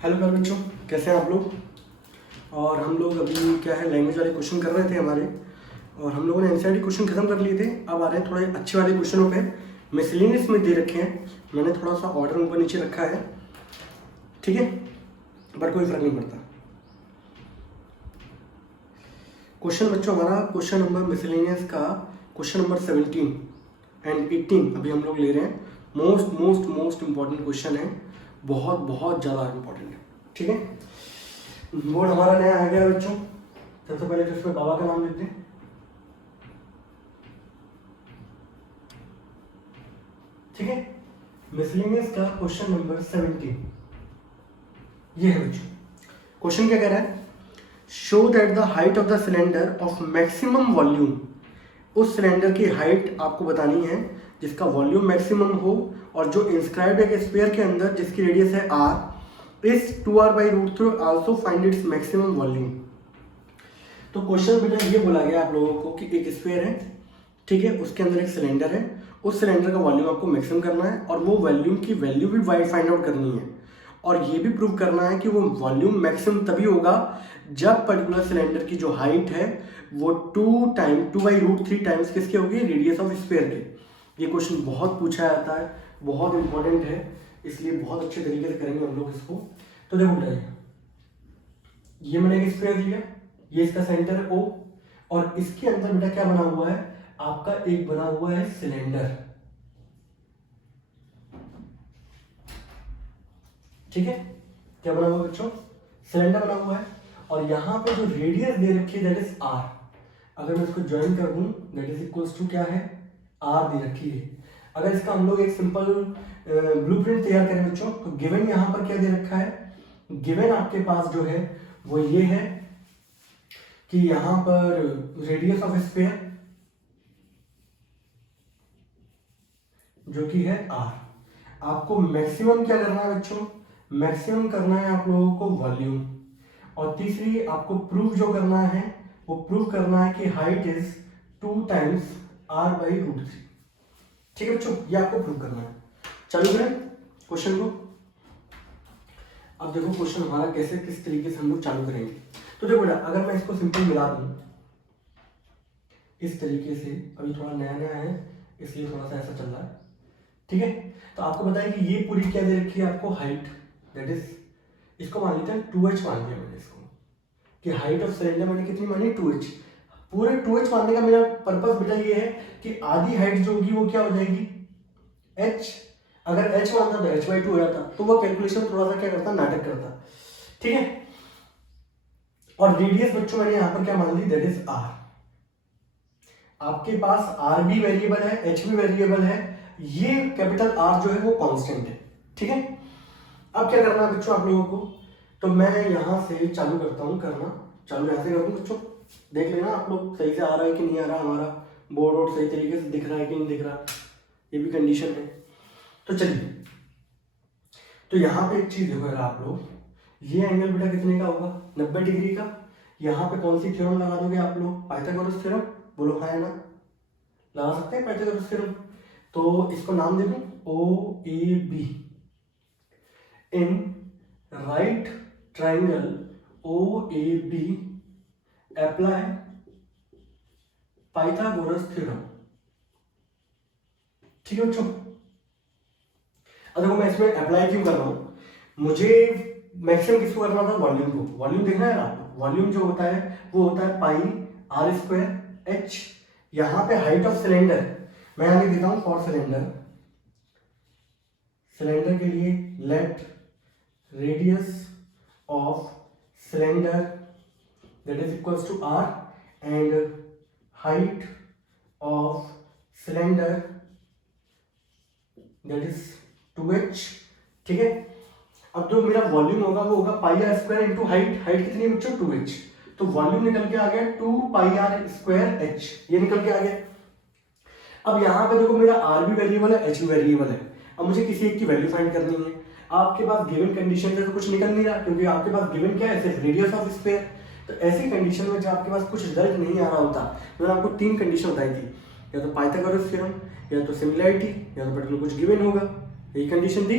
Hello प्यारे बच्चों, कैसे हैं आप लोग। और हम लोग अभी क्या है लैंग्वेज वाले क्वेश्चन कर रहे थे हमारे, और हम लोगों ने एनसीईआरटी क्वेश्चन खत्म कर लिए थे। अब आ रहे हैं थोड़े अच्छे वाले क्वेश्चनों पे। मिसलेनियस में दे रखे हैं, मैंने थोड़ा सा ऑर्डर ऊपर नीचे रखा है, ठीक है, पर कोई फर्क नहीं पड़ता। क्वेश्चन बच्चों हमारा क्वेश्चन नंबर मिसलेनियस का क्वेश्चन नंबर 17 एंड 18 अभी हम लोग ले रहे हैं। Most most most important question है, बहुत बहुत ज़्यादा इंपॉर्टेंट है, ठीक है। बोर्ड हमारा नया आ गया बच्चों। सबसे पहले तो इसमें बाबा का नाम लिखते हैं, ठीक है। मिसलेनियस का क्वेश्चन नंबर 17 ये है बच्चों। क्वेश्चन क्या कह रहा है, show that the height of the cylinder of maximum volume. उस सिलेंडर की हाइट आपको बतानी है जिसका वॉल्यूम मैक्सिमम हो, और जो इंस्क्राइब्ड है स्फीयर के अंदर जिसकी रेडियस है r is 2r/√3 also find its maximum volume. तो क्वेश्चन बेटा ये बोला गया आप लोगों को कि एक स्फीयर है, ठीक है, उसके अंदर एक सिलेंडर है, उस सिलेंडर का वॉल्यूम आपको मैक्सिमम करना है, और वो वॉल्यूम की वैल्यू भी फाइंड आउट करनी है, और ये भी प्रूव करना है कि वो वॉल्यूम मैक्सिमम तभी होगा जब पर्टिकुलर सिलेंडर की जो हाइट है वो 2/√3 टाइम्स किसके होगी, रेडियस ऑफ स्फीयर के। ये क्वेश्चन बहुत पूछा जाता है, बहुत इंपॉर्टेंट है, इसलिए बहुत अच्छे तरीके से करेंगे हम लोग इसको। तो देखो बेटा, ये मैंने एक स्फीयर लिया, ये इसका सेंटर है O, और इसके अंदर बेटा क्या बना हुआ है, आपका एक बना हुआ है सिलेंडर, ठीक है। क्या बना हुआ है बच्चों, सिलेंडर बना हुआ है, और यहां पे जो रेडियस दे रखी है दैट इज r। अगर मैं इसको ज्वाइन कर दूं दैट इज इक्वल्स टू क्या है, r दे रखी है। अगर इसका हम लोग एक सिंपल ब्लूप्रिंट तैयार करें बच्चों, तो गिवन यहां पर क्या दे रखा है, गिवन आपके पास जो है वो ये है कि यहां पर रेडियस ऑफ स्फीयर जो कि है r। आपको मैक्सिमम क्या करना है बच्चों, मैक्सिमम करना है आप लोगों को वॉल्यूम, और तीसरी आपको प्रूफ जो करना है वो प्रूफ करना है कि हाइट इज 2 टाइम्स r/√3, ठीक है बच्चों, ये आपको प्रूफ करना है। चालू करें क्वेश्चन को। अब देखो क्वेश्चन हमारा कैसे किस तरीके से हम लोग चालू करेंगे। तो देखो बेटा, अगर मैं इसको सिंपल मिला दूं इस तरीके से, अभी थोड़ा नया नया है इसलिए थोड़ा सा ऐसा चल रहा है, ठीक है। तो आपको बताया कि ये पूरी क्या दे रखी है आपको, हाइट, दैट इज इसको मान लेते हैं 2h मान लिया मैंने इसको, कि हाइट ऑफ सिलेंडर मैंने कितनी मानी 2h। पूरे 2h मानने का मेरा पर्पस बेटा ये है कि आधी हाइट जो होगी वो क्या हो जाएगी, h। अगर h मानता तो h/2 हो जाता, तो वो कैलकुलेशन थोड़ा सा क्या करता, नाटक करता, ठीक है। और रेडियस बच्चों मैंने यहां पर क्या मान ली, दैट इज r। आपके पास r भी वेरिएबल है, h भी वेरिएबल है, ये कैपिटल R जो है वो कांस्टेंट है, ठीक है। अब क्या करना है बच्चों आप लोगों को, तो मैं यहां से चालू करता हूं करना, चालू यहां से कर दूं बच्चों, देख लेना आप लोग सही से आ रहा है कि नहीं आ रहा, हमारा बोर्ड और सही तरीके से दिख रहा है कि नहीं दिख रहा, ये भी कंडीशन है। तो चलिए, तो यहाँ पे एक चीज देखो यार आप लोग, ये एंगल बेटा कितने का होगा, 90 डिग्री का। यहाँ पे कौन सी थ्योरम लगा दोगे आप लोग, पाइथागोरस थ्योरम, बोलो हाँ या ना, लगा सकते हैं पाइथागोरस थ्योरम। तो इसको नाम दे दूं OAB, in right triangle OAB apply Pythagoras theorem, ठीक है बच्चों। अब देखो मैं इसमें अप्लाई क्यों कर रहा हूं, मुझे मैक्सिमम किसको करना था, वॉल्यूम को। वॉल्यूम देखना है आपको, वॉल्यूम जो होता है वो होता है πr²h। यहां पे हाइट ऑफ सिलेंडर मैं यहां लिख देता हूं, फॉर सिलेंडर, सिलेंडर के लिए let radius of cylinder that is equals to r, and height of cylinder that is 2h, ठीक है। अब जो मेरा वॉल्यूम होगा वो होगा πr² इंटू हाइट, हाइट कितनी है बच्चों 2h, तो वॉल्यूम निकल के आ गया 2πr²h, ये निकल के आ गया। अब यहाँ पे देखो मेरा r भी वेरिएबल है, h भी वेरिएबल है, अब मुझे किसी एक की वैल्यू फाइंड करनी है। आपके पास गिवन कंडीशन से तो कुछ निकल नहीं रहा, क्योंकि आपके पास गिवन क्या है, सिर्फ रेडियस ऑफ स्फीयर। तो ऐसी कंडीशन में जब आपके पास कुछ रिजल्ट नहीं आ रहा होता, तो मैंने आपको 3 कंडीशन बताई थी, या तो पाइथागोरस थ्योरम, या तो सिमिलैरिटी, या तो पर्टिकुलर कुछ गिवन होगा, यही कंडीशन थी।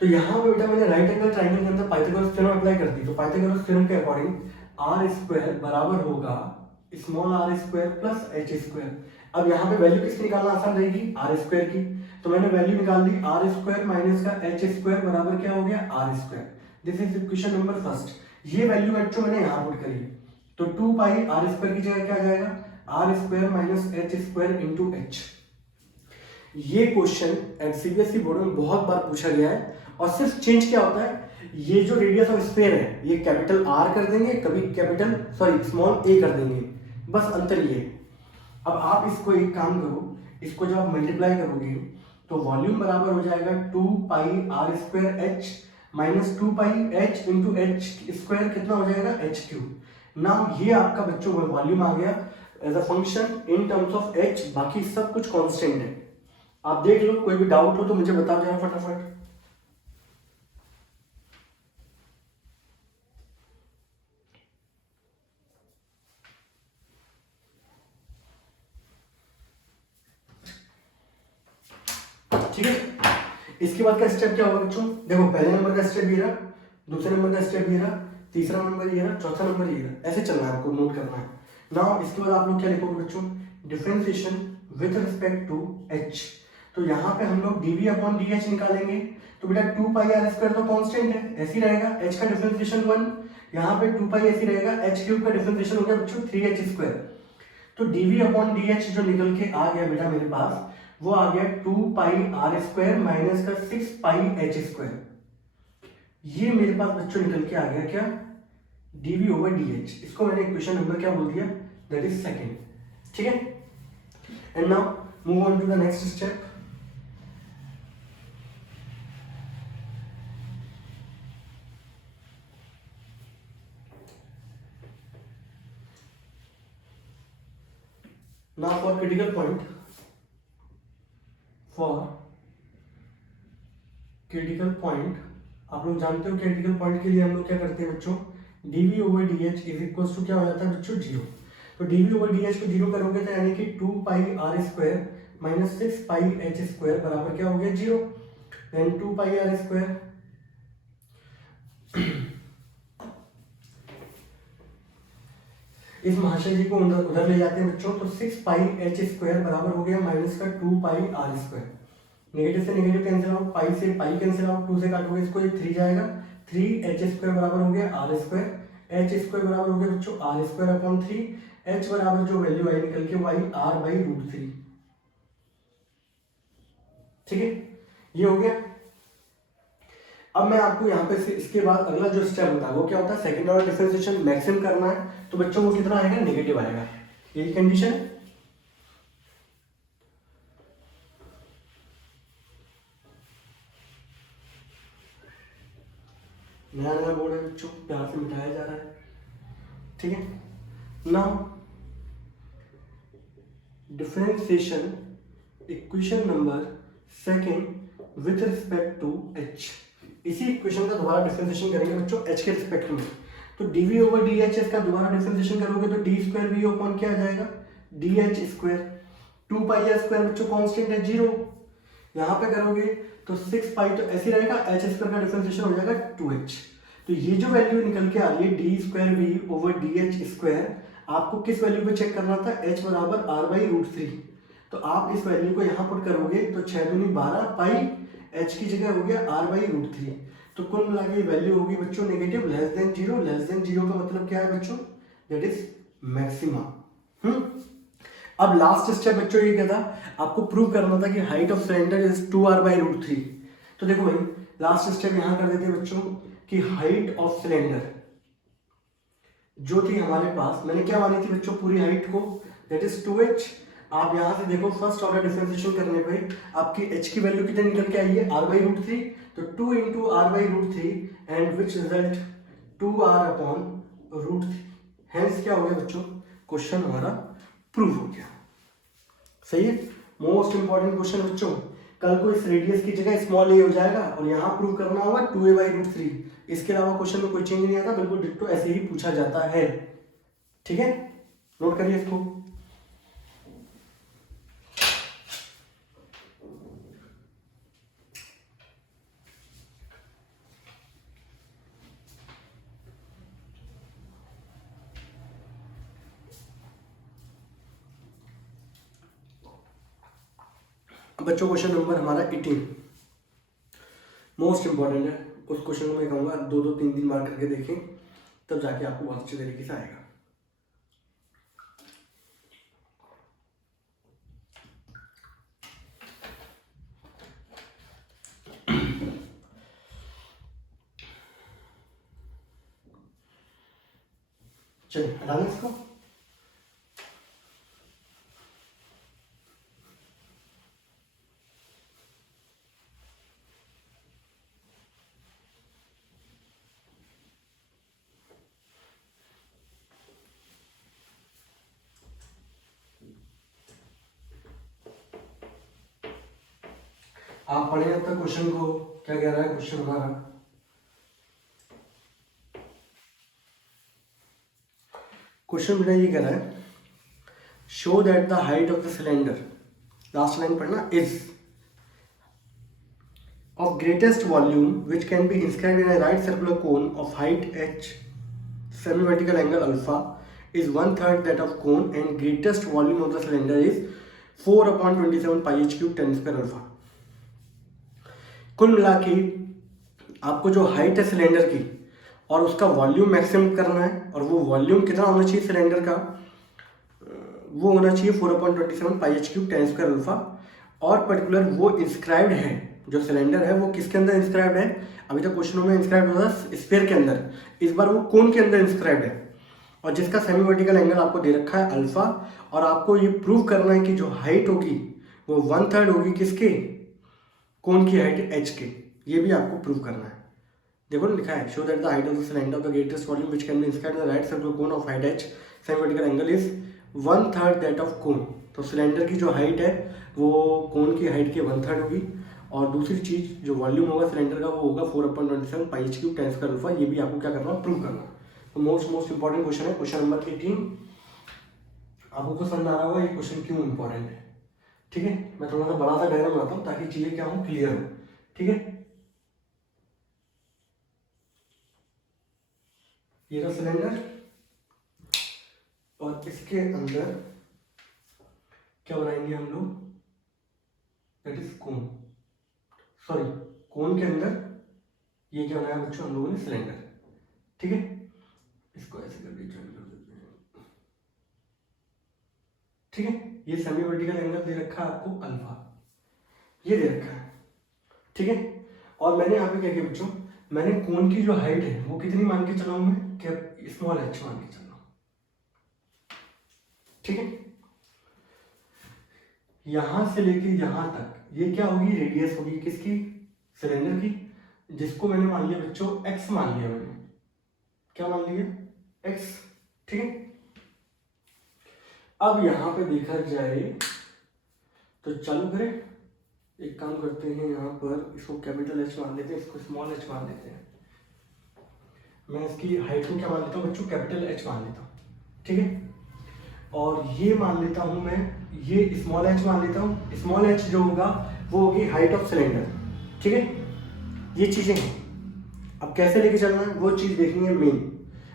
तो यहाँ पे बेटा मैंने राइट एंगल ट्राइंगल के अंदर पाइथागोरस थ्योरम अप्लाई कर दी, तो पाइथागोरस थ्योरम के अकॉर्डिंग आर स्क्वायर बराबर होगा small r square plus h square. अब यहाँ पे वैल्यू किसकी निकालना आसान रहेगी, आर स्क्वायर की, तो मैंने वैल्यू निकाल दी आर स्क्वायर माइनस का एच स्क्वायर बराबर क्या हो गया, r square. This is equation number first. ये वैल्यू बच्चों मैंने यहाँ पुट करी, तो 2 पाई आर स्क्वायर की जगह क्या आ जाएगा, r square minus h square into h. ये क्वेश्चन सीबीएसई बोर्ड में बहुत बार पूछा गया है, और सिर्फ चेंज क्या होता है, ये जो रेडियस ऑफ स्फीयर है ये कैपिटल आर कर देंगे, कभी कैपिटल स्मॉल ए कर देंगे, बस अंतर ये। अब आप इसको एक काम करो, इसको जब आप मल्टीप्लाई करोगे तो वॉल्यूम बराबर हो जाएगा 2 pi r square h minus 2 pi h into h square, कितना हो जाएगा, एच क्यूब। नाउ ये आपका बच्चों का वॉल्यूम आ गया as a function in terms of h, बाकी सब कुछ कांस्टेंट है। आप देख लो, कोई भी डाउट हो तो मुझे बताओ जरा फटाफट। ठीक है, इसके बाद का स्टेप क्या होगा बच्चों, देखो पहले नंबर का स्टेप ये रहा, दूसरे नंबर का स्टेप ये रहा, तीसरा नंबर ये रहा, चौथा नंबर ये रहा, ऐसे चलना है, आपको नोट करना है। नाउ इसके बाद आप लोग क्या लिखोगे बच्चों, differentiation with respect to h. तो यहाँ पे हम लोग dv अपॉन dh निकालेंगे, तो बेटा 2 पाई आर स्क्वायर तो कांस्टेंट है, ऐसे ही रहेगा, h का डिफरेंशिएशन 1, यहाँ पे 2 पाई ऐसे ही रहेगा, h क्यूब का डिफरेंशिएशन हो गया बच्चों 3h स्क्वायर। तो dv अपॉन dh जो निकल के आ गया बेटा मेरे पास, वो आ गया 2 पाई आर स्क्वायर माइनस का 6 पाई एच स्क्वायर। ये मेरे पास बच्चों निकल के आ गया क्या, dv ओवर dh। इसको मैंने इक्वेशन नंबर क्या बोल दिया, दैट इज सेकेंड। ठीक है, and now move on to the next step. Now for critical point, आप लोग जानते हो क्रिटिकल पॉइंट के लिए हम लोग क्या करते हैं बच्चों, dv over dh is equal to क्या हो जाता है बच्चों, जीरो। तो dv ओवर dh को जीरो करोगे तो यानी कि 2 pi r square minus 6 pi h square बराबर क्या हो गया, zero. Then 2 pi r square, इस महाशय जी को उधर ले जाते हैं बच्चों, तो 6 पाई एच स्क्वायर बराबर हो गया माइनस का 2 पाई आर स्क्वायर। नेगेटिव से नेगेटिव कैंसिल आउट, पाई से पाई कैंसिल आउट, 2 से काटोगे इसको, ये 3 जाएगा, 3 एच स्क्वायर बराबर हो गया आर स्क्वायर। एच स्क्वायर बराबर हो गया बच्चों आर स्क्वायर अपॉन 3, एच बराबर जो वैल्यू आई निकल के वो आई आर बाई रूट 3। ठीक है, ये हो गया। अब मैं आपको यहाँ पे इसके बाद अगला जो स्टेप होता है वो क्या होता है, सेकंड ऑर्डर डिफरेंशिएशन मैक्सिमम करना है, तो बच्चों को कितना आएगा, नेगेटिव आएगा, यही कंडीशन है। नया नया बोर्ड है बच्चों, प्यार से मिटाया जा रहा है। ठीक है, now differentiation equation number second with respect to h. इसी इक्वेशन का दोबारा डिफरेंशिएशन करेंगे बच्चों एच के रिस्पेक्ट में। तो dv ओवर dh का दोबारा डिफरेंशिएशन करोगे तो d स्क्वायर v अपॉन क्या आ जाएगा, dh square. 2 pi r square बच्चों कांस्टेंट है, जीरो। यहाँ पे करोगे तो 6 पाई तो ऐसे रहेगा, एच स्क्वायर का डिफरेंशिएशन हो जाएगा 2h। तो ये जो वैल्यू निकल के आ रही है d square v over dh square, आपको किस वैल्यू पे चेक करना था, h बराबर r बाई रूट 3। तो आप इस वैल्यू को यहाँ पुट करोगे तो 6 दूनी 12 पाई, h की जगह हो गया r बाई रूट 3। तो कुल मिला के वैल्यू होगी बच्चों negative, less than zero. Less than zero का मतलब क्या है बच्चों, दैट इज मैक्सिमा। अब लास्ट स्टेप बच्चों ये क्या था, आपको प्रूव करना था कि height of cylinder is 2r by root 3। तो देखो भाई लास्ट स्टेप यहां कर देते हैं बच्चों कि हाइट ऑफ सिलेंडर जो थी हमारे पास, मैंने क्या मानी थी बच्चों पूरी हाइट को, दैट इज 2h। आप यहां से देखो फर्स्ट ऑर्डर डिफरेंशिएशन करने पे आपकी h की वैल्यू कितनी निकल के आई है, r बाई रूट 3। तो 2 into r by root 3 and which result 2r upon root 3। Hence क्या हो गया बच्चों, क्वेश्चन हमारा प्रूव हो गया। सही है, मोस्ट इंपॉर्टेंट क्वेश्चन बच्चों। कल को इस रेडियस की जगह स्मॉल ए हो जाएगा और यहाँ प्रूव करना होगा 2a बाई रूट 3। इसके अलावा क्वेश्चन में कोई चेंज नहीं आता, बिल्कुल डिट्टो ऐसे ही पूछा जाता है। ठीक है, नोट करिए इसको। बच्चों क्वेश्चन नंबर हमारा 18 मोस्ट इंपॉर्टेंट है। उस क्वेश्चन को मैं कहूँगा 2-2 3-3 बार करके देखें, तब जाके आपको बहुत अच्छे तरीके से आएगा। चलिए हटा दें इसको। आप पढ़े अब तक क्वेश्चन को, क्या कह रहा है क्वेश्चन हमारा। क्वेश्चन बेटा ये कह रहा है, show that the height of the cylinder, last line पढ़ना, is of greatest volume which can be inscribed in a right circular cone of height h, semi-vertical angle alpha is 1/3 that of cone and greatest volume of the cylinder is 4/27 pi h cube 10 square alpha। कुल मिला के आपको जो height है cylinder की और उसका volume maximum करना है, और वो वॉल्यूम कितना होना चाहिए सिलेंडर का, वो होना चाहिए 4/27 pi h cube 10 square alpha। और पर्टिकुलर वो इंस्क्राइब्ड है, जो सिलेंडर है वो किसके अंदर इंस्क्राइब्ड है, अभी तक क्वेश्चनों में इंस्क्राइब्ड होता है स्फीयर के अंदर, इस बार वो कोन के अंदर इंस्क्राइब्ड है, और जिसका सेमी वर्टिकल एंगल आपको दे रखा है अल्फा। और आपको ये प्रूव करना है कि जो हाइट होगी वो 1/3 होगी किसके, कोन की हाइट h के, ये भी आपको प्रूव करना है। देखो लिखा है, show that the height of the cylinder of the greatest volume which can be inscribed in the right circular cone of height h, semi vertical angle is 1/3 that of cone. तो cylinder की जो height है वो कोन की height के 1/3 होगी, और दूसरी चीज जो वॉल्यूम होगा सिलेंडर का वो होगा 4/27 pi h cube 10 square alpha। ये भी आपको क्या करना है, प्रूव करना। तो मोस्ट इंपॉर्टेंट क्वेश्चन है, क्वेश्चन नंबर 18। आपको समझ आ रहा होगा ये क्वेश्चन क्यों इंपॉर्टेंट है। ठीक है, मैं थोड़ा सा बड़ा सा डायग्राम बनाता हूँ ताकि चीजें क्या हो, क्लियर हो। ठीक है, ये रहा सिलेंडर, और इसके अंदर क्या बनाएंगे हम लोग, दैट इज कोन, सॉरी कोन के अंदर ये क्या बनाया बच्चों हम लोगों ने, सिलेंडर। ठीक है, इसको ऐसे करके ज्वाइन कर देते हैं। ठीक है, ये सेमी वर्टिकल एंगल दे रखा है आपको अल्फा, ये दे रखा है। ठीक है, और मैंने यहाँ पे क्या किया बच्चों, मैंने कोन की जो हाइट है वो कितनी मान के चला हूं मैं, क्या स्मॉल h मान के चला हूं। ठीक है, यहां से लेके यहां तक ये क्या होगी, रेडियस होगी किसकी, सिलेंडर की, जिसको मैंने मान लिया बच्चों x मान लिया, मैंने क्या मान लिया, x। ठीक है, अब यहां पे देखा जाए तो चालू करें, एक काम करते हैं, यहां पर इसको कैपिटल H मान लेते हैं, इसको स्मॉल h मान लेते हैं। मैं इसकी हाइट को क्या मान लेता हूं बच्चों, कैपिटल H मान लेता हूं। ठीक है, और ये मान लेता हूं मैं, ये स्मॉल h मान लेता हूं। स्मॉल h जो होगा वो होगी हाइट ऑफ सिलेंडर। ठीक है, ये चीजें हैं। अब कैसे लेके चलना है वो चीज देखनी है मेन,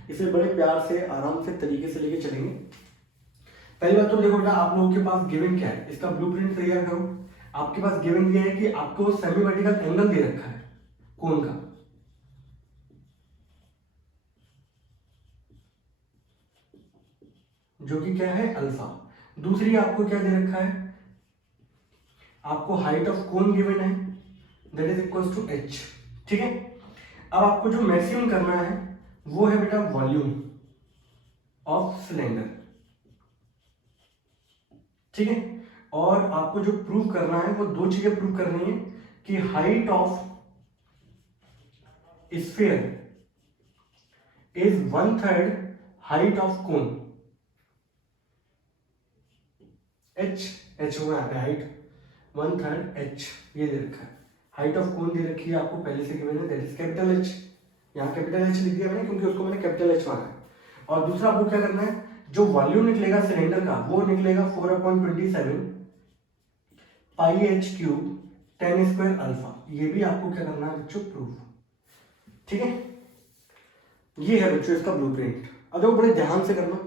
इसे बड़े प्यार से आराम से तरीके से लेके चलेंगे। पहली बात तो देखो बेटा, आप लोगों के पास गिवन क्या है, इसका ब्लूप्रिंट तैयार करो। आपके पास गिवन ये है कि आपको सेमी वर्टिकल एंगल दे रखा है कोन का, जो कि क्या है अल्फा। दूसरी आपको क्या दे रखा है, आपको हाइट ऑफ कोन गिवन है, that is equals to h। ठीक है, अब आपको जो मैक्सिमम करना है वो है बेटा वॉल्यूम ऑफ सिलेंडर। ठीक है, और आपको जो प्रूव करना है वो दो चीजें प्रूव करनी है, कि height of sphere is 1/3 height of cone, h होगा यहाँ पे हाइट 1/3 h, ये दे रखा है। हाइट ऑफ कोन दे रखी है आपको पहले से गिवन है, दैट इज कैपिटल H। यहाँ कैपिटल H लिख दिया मैंने क्योंकि उसको मैंने कैपिटल H माना है। और दूसरा आपको क्या करना है, जो वॉल्यूम निकलेगा सिलेंडर का वो निकलेगा 4/27 पाई h क्यूब 10 स्क्वायर अल्फा। ये भी आपको क्या करना है बच्चों, प्रूफ। ठीक है, ये है बच्चों इसका ब्लूप्रिंट। अब देखो बड़े ध्यान से करना,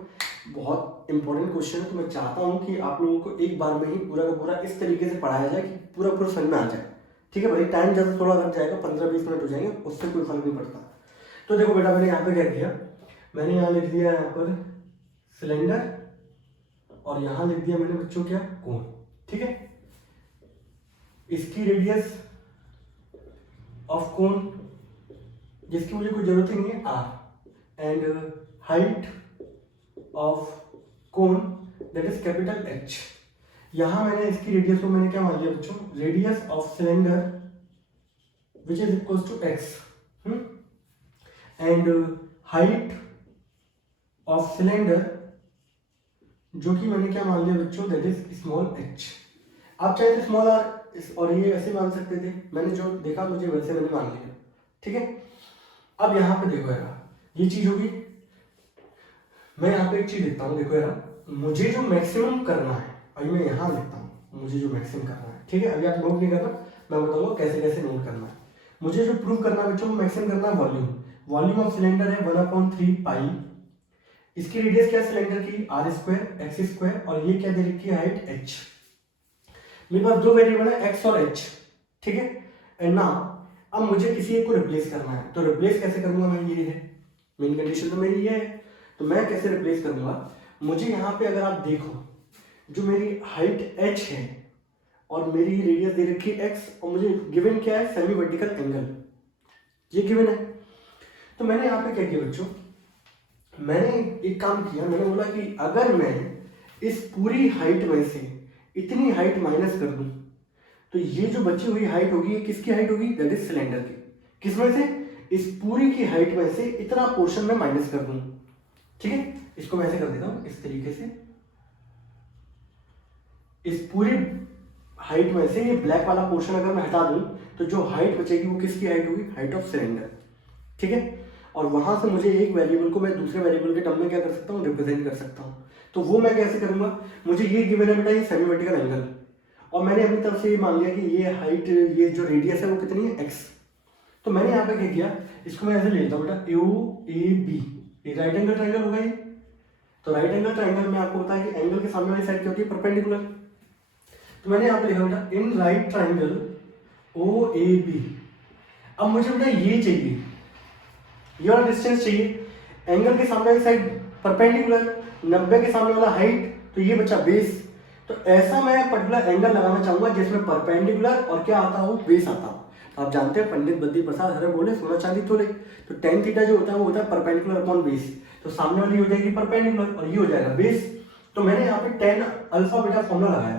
बहुत इंपॉर्टेंट क्वेश्चन है, तो मैं चाहता हूँ कि आप लोगों को एक बार में ही पूरा का पूरा इस तरीके से पढ़ाया जाए कि पूरा पूरा समझ में आ जाए। ठीक है भाई, टाइम जैसे थोड़ा लग जाएगा, 15-20 मिनट हो जाएंगे, उससे कोई फर्क नहीं पड़ता। तो देखो बेटा, मैंने यहाँ पे क्या किया, मैंने यहाँ लिख दिया यहाँ पर सिलेंडर, और यहाँ लिख दिया मैंने बच्चों क्या, कोन। ठीक है, इसकी रेडियस ऑफ कोन जिसकी मुझे कोई जरूरत ही नहीं है, r, and height of cone that is capital h. यहां मैंने इसकी रेडियस को मैंने क्या मान लिया बच्चों, radius of cylinder which is equal to x, and height of cylinder जो कि मैंने क्या मान लिया बच्चों, दैट इज स्मॉल एच। आप चाहे तो स्मॉल आर और ये ऐसे मान सकते थे, मैंने जो देखा मुझे वैसे मैंने मान लिया। ठीक है, अब यहाँ पे देखो यार, ये चीज होगी, मैं यहाँ पे एक चीज लिखता हूँ, देखो यार, मुझे जो मैक्सिमम करना है, अभी मैं यहाँ लिखता हूँ मुझे जो मैक्सिमम करना है। ठीक है, अभी आप नोट नहीं करना, मैं बताऊंगा कैसे कैसे नोट करना है। मुझे जो प्रूव करना है बच्चों, मैक्सिमम करना है वॉल्यूम। वॉल्यूम ऑफ सिलेंडर है 1/3 पाई, इसकी रेडियस क्या है सिलेंडर की, r² x², और ये क्या दे रखी है, हाइट h। मेरे पास दो वेरिएबल है x और h। ठीक है, एंड नाउ अब मुझे किसी एक को रिप्लेस करना है, तो रिप्लेस कैसे करूंगा मैं, ये है मेन कंडीशन तो मेरी ये है, तो मैं कैसे रिप्लेस करूंगा, मुझे यहाँ पे अगर आप देखो, जो मेरी हाइट h है और मेरी रेडियस दे रखी है x, और मुझे गिवन क्या है, सेमी वर्टिकल एंगल, ये गिवन है। तो मैंने यहाँ पे क्या किया बच्चों, मैंने एक काम किया, मैंने बोला कि अगर मैं इस पूरी हाइट में से इतनी हाइट माइनस कर दूं, तो ये जो बची हुई हाइट होगी, ये किसकी हाइट होगी, दैट इज सिलेंडर की। किसमें से, इस पूरी की हाइट में से इतना पोर्शन में माइनस कर दूं। ठीक है, इसको मैं ऐसे कर देता हूं इस तरीके से, इस पूरी हाइट में से ये ब्लैक वाला पोर्शन अगर मैं हटा दूं, तो जो हाइट बचेगी वो किसकी हाइट होगी, हाइट ऑफ सिलेंडर। ठीक है, और वहां से मुझे एक वेरिएबल को मैं दूसरे वेरिएबल के टर्म में क्या कर सकता हूँ, रिप्रेजेंट कर सकता हूँ। तो वो मैं कैसे करूंगा, मुझे ये गिवन है बेटा, ये सेमी वर्टिकल एंगल, और मैंने अपनी तरफ से ये मान लिया कि ये हाइट, ये जो रेडियस है वो कितनी है, x। तो मैंने यहाँ पे क्या किया, इसको मैं ऐसे ले लेता हूँ बेटा, OAB, ये राइट एंगल ट्राइंगल होगा ये। तो राइट एंगल ट्राइंगल में आपको पता है कि एंगल के सामने वाली साइड क्या होती है, परपेंडिकुलर। तो मैंने यहाँ पे लिखा बेटा, इन राइट ट्राइंगल OAB। अब मुझे बेटा ये चाहिए, ये वाला डिस्टेंस चाहिए, एंगल के सामने वाली साइड परपेंडिकुलर, 90 के सामने वाला हाइट, तो ये बचा बेस। तो ऐसा मैं पर्टिकुलर एंगल लगाना चाहूंगा जिसमें परपेंडिकुलर और क्या आता हो, बेस आता हो। तो आप जानते हैं पंडित बद्री प्रसाद हरे बोले सोना चांदी तोले, तो tan थीटा जो होता है वो होता है परपेंडिकुलर अपॉन बेस। तो सामने वाली हो जाएगी परपेंडिकुलर और ये हो जाएगा बेस। तो मैंने यहाँ पे tan अल्फा बेटा फॉर्मूला लगाया,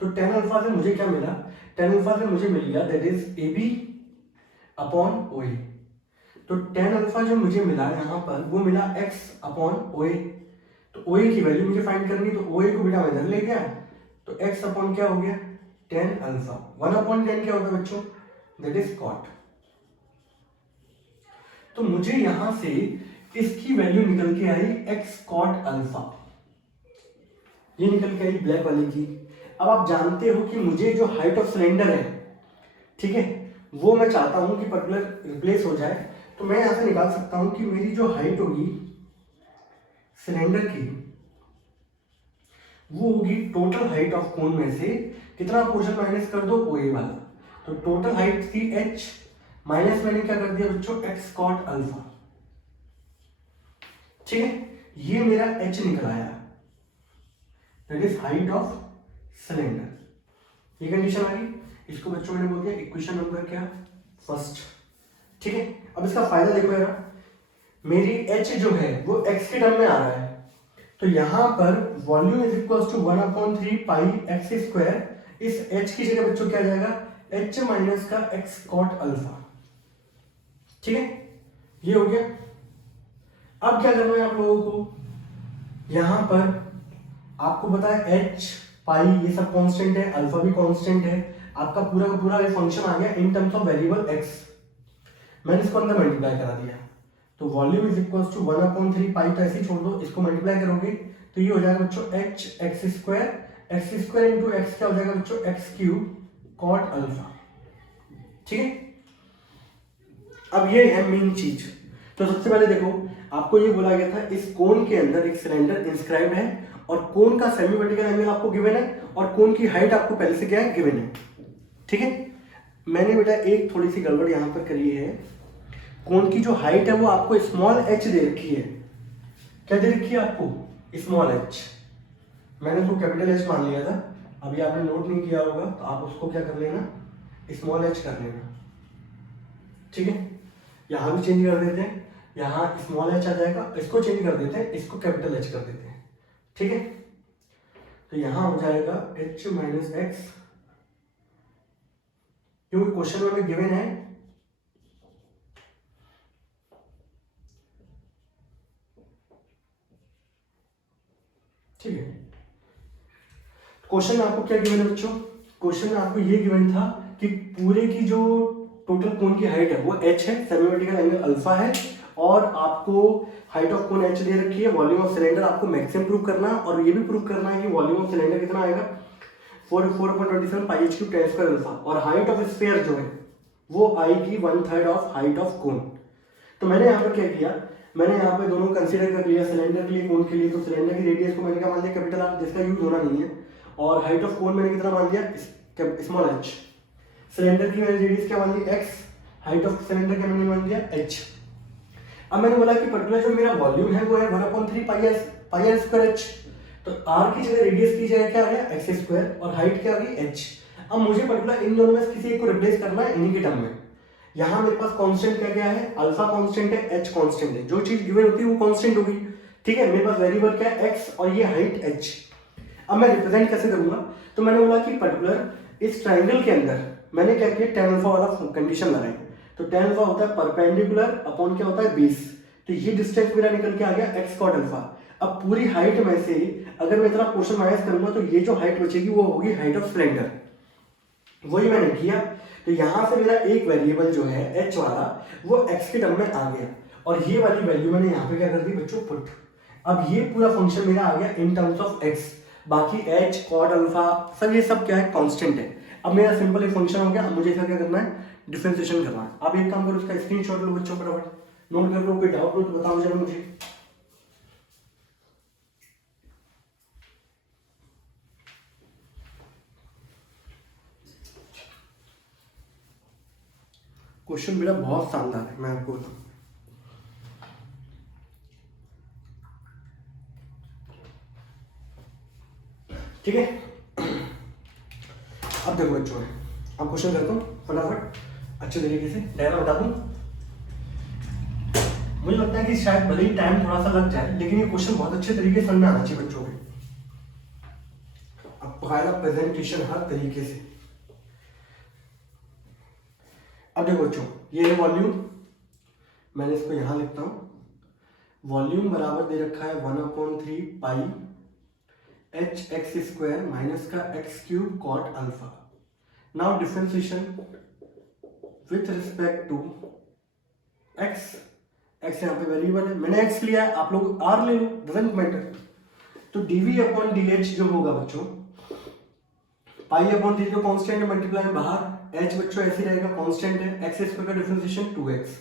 तो tan अल्फा से मुझे क्या मिला, tan अल्फा से मुझे मिल गया that is AB upon OA। तो tan अल्फा जो मुझे मिला यहाँ पर वो मिला x अपॉन OA। तो OA की वैल्यू मुझे फाइंड करनी, तो OA को बेटा मैं इधर ले गया, तो x अपॉन क्या हो गया, tan अल्फा। 1/10 क्या होगा बच्चों, दैट इज कॉट। तो मुझे यहां से इसकी वैल्यू निकल के आई x कॉट अल्फा, ये निकल के आई ब्लैक वाले की। अब आप जानते हो कि मुझे जो हाइट ऑफ सिलेंडर है, ठीक है, वो मैं चाहता हूं कि पर्टिकुलर रिप्लेस हो जाए। तो मैं यहां से निकाल सकता हूं कि मेरी जो हाइट होगी सिलेंडर की, वो होगी टोटल हाइट ऑफ कोन में से कितना पोर्शन माइनस कर दो, OA वाला। तो टोटल हाइट थी h, माइनस मैंने क्या कर दिया बच्चों, x कॉट अल्फा। ठीक है, ये मेरा h निकल आया, that is height of cylinder. ये कंडीशन आ गई, इसको बच्चों मैंने बोल दिया इक्वेशन नंबर क्या, फर्स्ट। ठीक है, अब इसका फायदा देखो यार, मेरी h जो है वो x के टर्म में आ रहा है, तो यहां पर volume is equal to 1/3 pi x²। इस h की जगह बच्चों क्या आ जाएगा, h माइनस का x कॉट अल्फा। ठीक है, ये हो गया। अब क्या करना है आप लोगों को, यहां पर आपको पता है h पाई ये सब कांस्टेंट है, अल्फा भी कांस्टेंट है, आपका पूरा का पूरा ये फंक्शन आ गया इन टर्म्स ऑफ वेरिएबल x। मैंने इसको अंदर मल्टीप्लाई करा दिया, तो वॉल्यूम इज इक्वल टू 1/3 पाई, तो ऐसे ही छोड़ दो, इसको मल्टीप्लाई करोगे तो ये हो जाएगा बच्चों h x² इंटू x क्या हो जाएगा बच्चों, x³ कॉट अल्फा। ठीक है, अब ये है मेन चीज। तो सबसे पहले देखो, आपको ये बोला गया था इस कोन के अंदर एक सिलेंडर इंस्क्राइब्ड है और कोन का सेमी वर्टिकल एंगल आपको गिवन है और कोन की हाइट आपको पहले से क्या है गिवन है। ठीक है, मैंने बेटा एक थोड़ी सी गड़बड़ यहाँ पर करी है। कोन की जो हाइट है वो आपको स्मॉल एच दे रखी है। क्या दे रखी है आपको? Small H. मैंने उसको कैपिटल एच मान लिया था, अभी आपने नोट नहीं किया होगा तो आप उसको क्या कर लेना, स्मॉल एच कर लेना। ठीक है, यहाँ भी चेंज कर देते हैं, यहाँ स्मॉल एच आ जाएगा, इसको चेंज कर देते हैं, इसको कैपिटल एच कर देते हैं। ठीक है, तो यहाँ हो जाएगा h माइनस एक्स, क्योंकि क्वेश्चन में गिवन है ठीक है। क्वेश्चन में आपको क्या गिवन है बच्चों? क्वेश्चन में आपको ये गिवन था कि पूरे की जो टोटल कोन की हाइट है वो h है, सेमी वर्टिकल एंगल अल्फा है और आपको हाइट ऑफ कोन h दे रखी है। वॉल्यूम ऑफ सिलेंडर आपको मैक्सिमम प्रूव करना है और ये भी प्रूव करना है कि वॉल्यूम ऑफ सिलेंडर कितना आएगा 4/27 पाई h cube tan square alpha और हाइट ऑफ स्फीयर जो है वो आएगी 1/3 ऑफ हाइट ऑफ कोन। तो मैंने यहाँ पर क्या किया, मैंने यहाँ पे दोनों कंसीडर कर लिया, सिलेंडर के लिए कोन के लिए। तो सिलेंडर की रेडियस को मैंने क्या मान लिया कैपिटल आर, जिसका यूज होना नहीं है, और हाइट ऑफ कोन मैंने कितना मान लिया स्मॉल एच। सिलेंडर की मैंने रेडियस क्या मान ली एक्स, हाइट ऑफ सिलेंडर क्या मैंने मान लिया एच। अब मैंने बोला कि पर्टिकुलर जो मेरा वॉल्यूम है वो है 1/3 पाई आर स्क्वायर एच। तो आर की जगह रेडियस की जगह क्या आ गया एक्स स्क्वायर और हाइट क्या आ गई एच। अब मुझे पर्टिकुलर इन दोनों में से किसी एक को रिप्लेस करना है इन्हीं के टर्म में। यहाँ मेरे पास कांस्टेंट क्या क्या है, अल्फा कांस्टेंट है, एच कांस्टेंट है। जो चीज गिवन होती है वो कांस्टेंट होगी। ठीक है, मेरे पास वेरिएबल क्या है एक्स और ये हाइट एच। अब मैं रिप्रेजेंट कैसे करूंगा, तो मैंने बोला कि पर्टिकुलर इस ट्राइंगल के अंदर मैंने क्या किया tan अल्फा वाला कंडीशन लगाई। तो tan अल्फा होता है परपेंडिकुलर अपॉन क्या होता है बेस। तो ये डिस्टेंस मेरा निकल के आ गया x कॉट अल्फा। अब पूरी हाइट में से अगर मैं इतना पोर्शन माइनस करूंगा तो ये जो हाइट बचेगी वो होगी हाइट ऑफ सिलेंडर। वही मैंने किया। तो यहां से मेरा एक वेरिएबल जो है h वाला वो x के टर्म में आ गया और ये वाली वैल्यू मैंने यहाँ पे क्या कर दी बच्चों पुट। अब ये पूरा फंक्शन मेरा आ गया इन टर्म्स ऑफ x, बाकी h कॉट अल्फा सब ये सब क्या है कांस्टेंट है। अब मेरा सिंपल एक फंक्शन हो गया। अब मुझे इसका क्या करना है, डिफरेंशिएशन करना है। आप एक काम करो, इसका स्क्रीनशॉट लो बच्चों, फटाफट नोट कर लो, कोई डाउट हो तो बताओ जरा मुझे। क्वेश्चन मेरा बहुत शानदार है, मैं आपको बताऊं। ठीक है, अब देखो बच्चों, अब क्वेश्चन करता हूँ फटाफट अच्छे तरीके से, डायग्राम बता दूं। मुझे लगता है कि शायद भले ही टाइम थोड़ा सा लग जाए लेकिन ये क्वेश्चन बहुत अच्छे तरीके से समझ में आना चाहिए बच्चों के। अब पकाएगा प्रेजेंटेशन हर तरीके से। अब देखो बच्चों, ये है वॉल्यूम, मैंने इसको यहां लिखता हूं। वॉल्यूम बराबर दे रखा है 1/3 pi h x square minus का x cube cot alpha. Now differentiation with respect to x. X यहाँ पे वेरिएबल है, मैंने एक्स लिया है, आप लोग आर ले लो, डजंट मैटर। तो डीवी अपॉन डी एच जो होगा बच्चों, पाई अपॉन 3 जो कांस्टेंट है मल्टीप्लाई बाहर, एच बच्चों ऐसे रहेगा कांस्टेंट है, एक्स स्क्वायर का डिफरेंशिएशन 2x।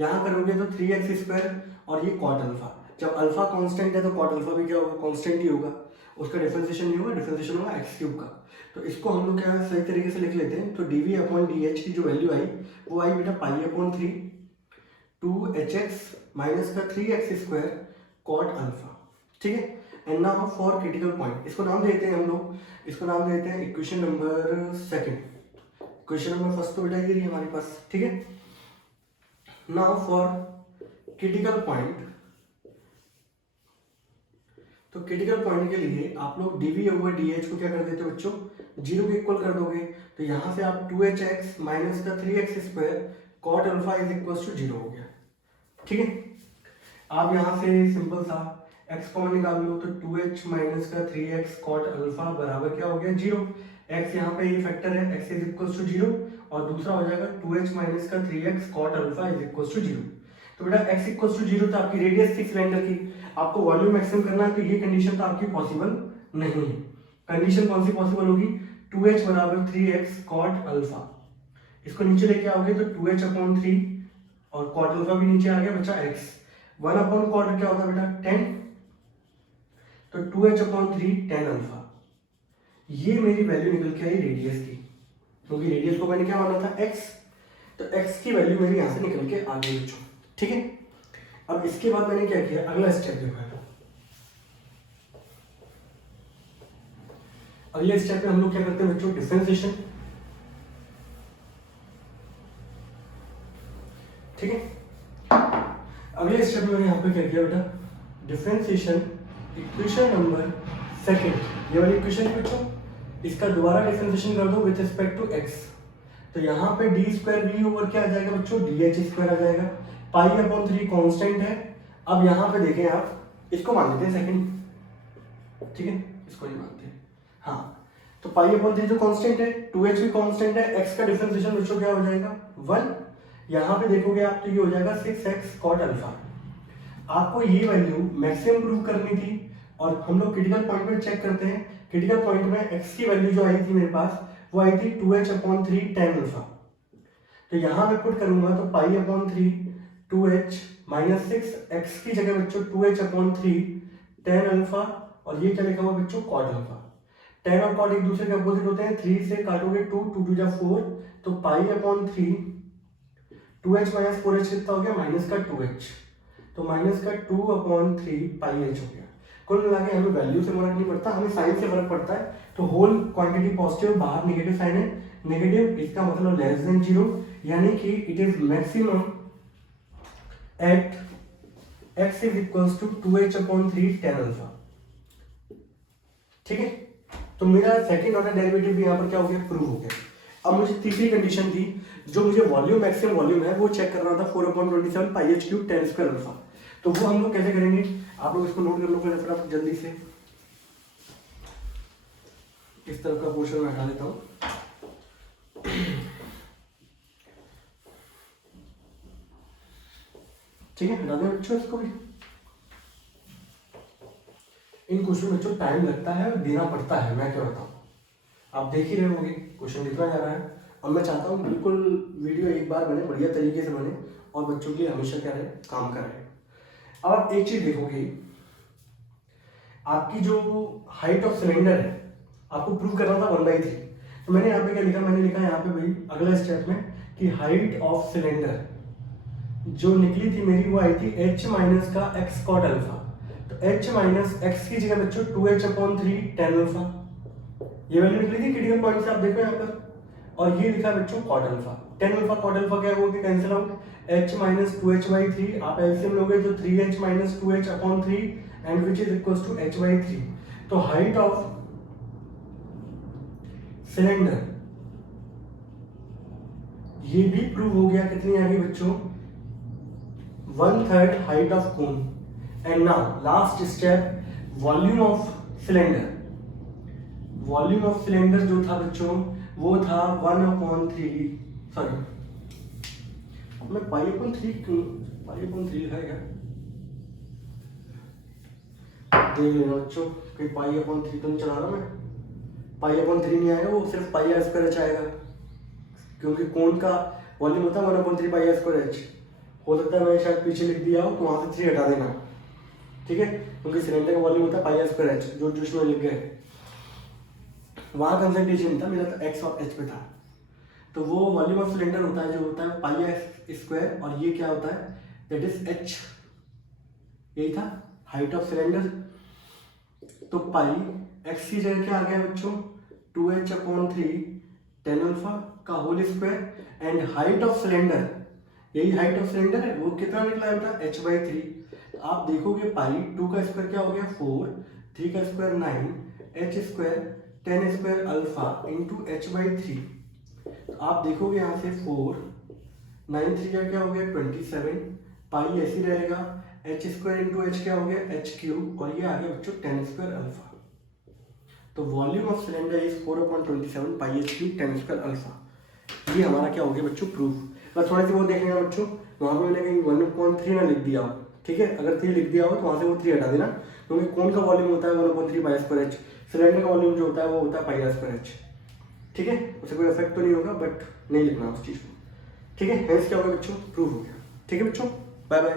यहाँ करोगे तो 3x स्क्वायर और ये कॉट अल्फा। जब अल्फा कांस्टेंट है तो कॉट अल्फा भी क्या होगा, कांस्टेंट ही होगा, उसका डिफरेंशिएशन नहीं होगा, डिफरेंशिएशन होगा एक्स क्यूब का। तो इसको हम लोग क्या सही तरीके से लिख लेते हैं। तो डीवी अपॉन डी एच की जो वैल्यू आई वो आई बेटा पाई अपॉन 3 2hx माइनस का 3x स्क्वायर कॉट अल्फा। ठीक है, and now for critical point, इसको नाम देते हैं हम लोग, इसको नाम देते हैं equation number second. Equation number first तो बेटा ये रही हमारे पास। ठीक है, नाउ फॉर क्रिटिकल पॉइंट, तो क्रिटिकल पॉइंट के लिए आप लोग dv ओवर dh को क्या कर देते हो बच्चों, 0 के इक्वल कर दोगे। तो यहां से आप 2hx माइनस का 3x square cot alpha is equal to 0 हो गया। ठीक है, आप यहां से सिंपल सा x कॉमन निकाल लो तो 2h माइनस का 3x कॉट अल्फा बराबर क्या हो गया 0। x यहाँ पे ये फैक्टर है, x इज इक्वल टू 0 और दूसरा हो जाएगा 2h माइनस का 3x cot alpha is equal to 0। तो बेटा x इक्वल टू 0 तो आपकी रेडियस थी सिलेंडर की, आपको वॉल्यूम मैक्सिमम करना है तो ये कंडीशन तो आपकी पॉसिबल नहीं है। कंडीशन कौन सी पॉसिबल होगी, 2h बराबर 3x कॉट अल्फा। इसको नीचे लेके आओगे तो 2h अपॉन 3 और कॉट अल्फा भी नीचे आ गया बचा x। 1 अपॉन क्वार्टर क्या होता है बेटा 10, तो 2h अपॉन 3 10 अल्फा। ये मेरी वैल्यू निकल के आई रेडियस की, क्योंकि रेडियस को मैंने क्या माना था x, तो x की वैल्यू मेरी यहाँ से निकल के आ गई बच्चों। ठीक है, अब इसके बाद मैंने क्या किया, अगला स्टेप देखो है। अगले स्टेप में हम लोग क्या करते हैं बच्चों, डिफरेंशिएशन। ठीक है, अगले स्टेप में मैंने यहाँ पे क्या किया बेटा, डिफरेंशिएशन इक्वेशन नंबर सेकंड, ये वाली इक्वेशन है बच्चों, इसका दोबारा डिफरेंशिएशन कर दो विद रिस्पेक्ट टू x। तो यहाँ पे डी स्क्वायर वी ओवर क्या आ जाएगा बच्चों, डी एच स्क्वायर आ जाएगा। पाई अपॉन 3 कांस्टेंट है। अब यहाँ पे देखें आप, इसको मान लेते हैं सेकंड, ठीक है, इसको नहीं मानते। हाँ, तो पाई अपॉन 3 जो कांस्टेंट है, 2h भी कांस्टेंट है, x का डिफरेंशिएशन बच्चों क्या हो जाएगा 1। यहाँ पे देखोगे आप तो ये हो जाएगा 6x cot अल्फा। आपको ये वैल्यू मैक्सिमम प्रूव करनी थी और हम लोग क्रिटिकल पॉइंट में चेक करते हैं। क्रिटिकल पॉइंट में x की वैल्यू जो आई थी मेरे पास, वो आई थी 2h अपॉन 3 tan अल्फा। तो यहाँ मैं पुट करूंगा तो pi upon 3 2h minus 6x की जगह बच्चों 2h अपॉन 3 tan अल्फा, और ये क्या लिखा हुआ बच्चों cot अल्फा। tan और cot एक दूसरे के अपोजिट होते हैं, 3 से काटोगे 2, 2 2 जा 4, तो pi upon 3 2h minus 4h कितना हो गया, माइनस का 2h, तो माइनस का 2 अपॉन 3 पाई h हो गया। कुल मिला के हमें वैल्यू से फर्क नहीं पड़ता, हमें साइन से फर्क पड़ता है। तो होल क्वांटिटी पॉजिटिव, बाहर नेगेटिव साइन है, नेगेटिव इसका मतलब लेस देन 0, यानी कि it is maximum at x is equals to 2h upon 3 tan alpha. ठीक है, तो मेरा सेकंड ऑर्डर डेरिवेटिव भी यहाँ पर क्या हो गया, प्रूव हो गया। अब मुझे तीसरी कंडीशन थी, जो मुझे वॉल्यूम मैक्सिमम वॉल्यूम है वो चेक करना था, 4/27 पाई h cube tan square alpha. तो वो हम लोग कैसे करेंगे, आप लोग इसको नोट कर लो फटाफट जल्दी से। इस तरफ का पोर्शन मैं हटा लेता हूं। ठीक है, हटा दें बच्चों इसको भी। इन क्वेश्चन बच्चों टाइम लगता है और देना पड़ता है, मैं क्या बताऊं, आप देख ही रहे होंगे क्वेश्चन लिखा जा रहा है। अब मैं चाहता हूँ बिल्कुल वीडियो एक बार बने, बढ़िया तरीके से बने और बच्चों के लिए हमेशा क्या रहे, काम कर रहे। अब आप एक चीज देखोगे, आपकी जो हाइट ऑफ सिलेंडर है आपको प्रूव करना था 1/3। तो मैंने यहाँ पे क्या लिखा, मैंने लिखा यहाँ पे भाई अगला स्टेप में कि हाइट ऑफ सिलेंडर जो निकली थी मेरी वो आई थी h माइनस का x cot अल्फा। तो h माइनस x की जगह बच्चों 2h अपॉन 3 tan अल्फा, ये वैल्यू निकली थी क्रिटिकल पॉइंट से, आप देखो यहाँ पर। और ये लिखा बच्चों cot alpha, tan alpha cot alpha क्या होगा, cancel out, h minus 2h/3, आप एलसीएम लोगे तो 3h minus 2h upon 3 and which is equals to h/3। तो हाइट ऑफ सिलेंडर ये भी प्रूव हो गया, कितनी आ गई बच्चों, 1/3 height of cone. And now last step, volume of cylinder. Volume of cylinder जो था बच्चों वो था 1/3, सॉरी मैं पाई/3 लिखा है क्या, देख लेना बच्चों कि पाई/3 तो नहीं चला रहा मैं, पाई/3 नहीं आएगा, वो सिर्फ पाई r स्क्वायर h आएगा, क्योंकि कोन का वॉल्यूम होता है 1/3 पाई r स्क्वायर h। हो सकता है मैं शायद पीछे लिख दिया हो तो वहां से 3 हटा देना, ठीक है, क्योंकि सिलेंडर का वॉल्यूम होता है पाई r स्क्वायर h, जो जिसमें लिख गए वहां कंसंट्रेशन नहीं था मेरा, तो x और h पे था। तो वो वॉल्यूम ऑफ सिलेंडर होता है जो होता है पाई r स्क्वायर, और ये क्या होता है, दैट इज h, यही था हाइट ऑफ सिलेंडर। तो पाई x की जगह क्या आ गया बच्चों, 2h अपॉन 3 tan अल्फा का whole square, and height of cylinder, यही हाइट ऑफ सिलेंडर है, वो कितना निकला है बेटा, h/3। आप देखोगे पाई 2 का स्क्वायर क्या हो गया 4, 3 का square 9, h square tan square alpha into h/3। तो आप देखोगे यहाँ से 4, 9 3 का क्या हो गया 27, पाई ऐसी रहेगा, h स्क्वायर इंटू h क्या हो गया h क्यूब, और ये आ गया बच्चों tan स्क्वायर अल्फा। तो volume of cylinder is 4/27 pi h cube tan square alpha. ये हमारा क्या हो गया बच्चों, प्रूफ। बस थोड़ी सी वो देख लेना बच्चों, वहां पे मैंने कहीं 1/3 ना लिख दिया हो, ठीक है, अगर 3 लिख दिया हो तो वहां से वो 3 हटा देना, क्योंकि कौन का वॉल्यूम होता है 1/3 पाई स्क्वायर h, सिलेंडर का वॉल्यूम जो होता है वो होता है पाई स्क्वायर h, ठीक है, उससे कोई इफेक्ट तो नहीं होगा, बट नहीं लिखना उस चीज को, ठीक है। हेंस क्या होगा बच्चों, प्रूफ हो गया, ठीक है बच्चों, बाय बाय।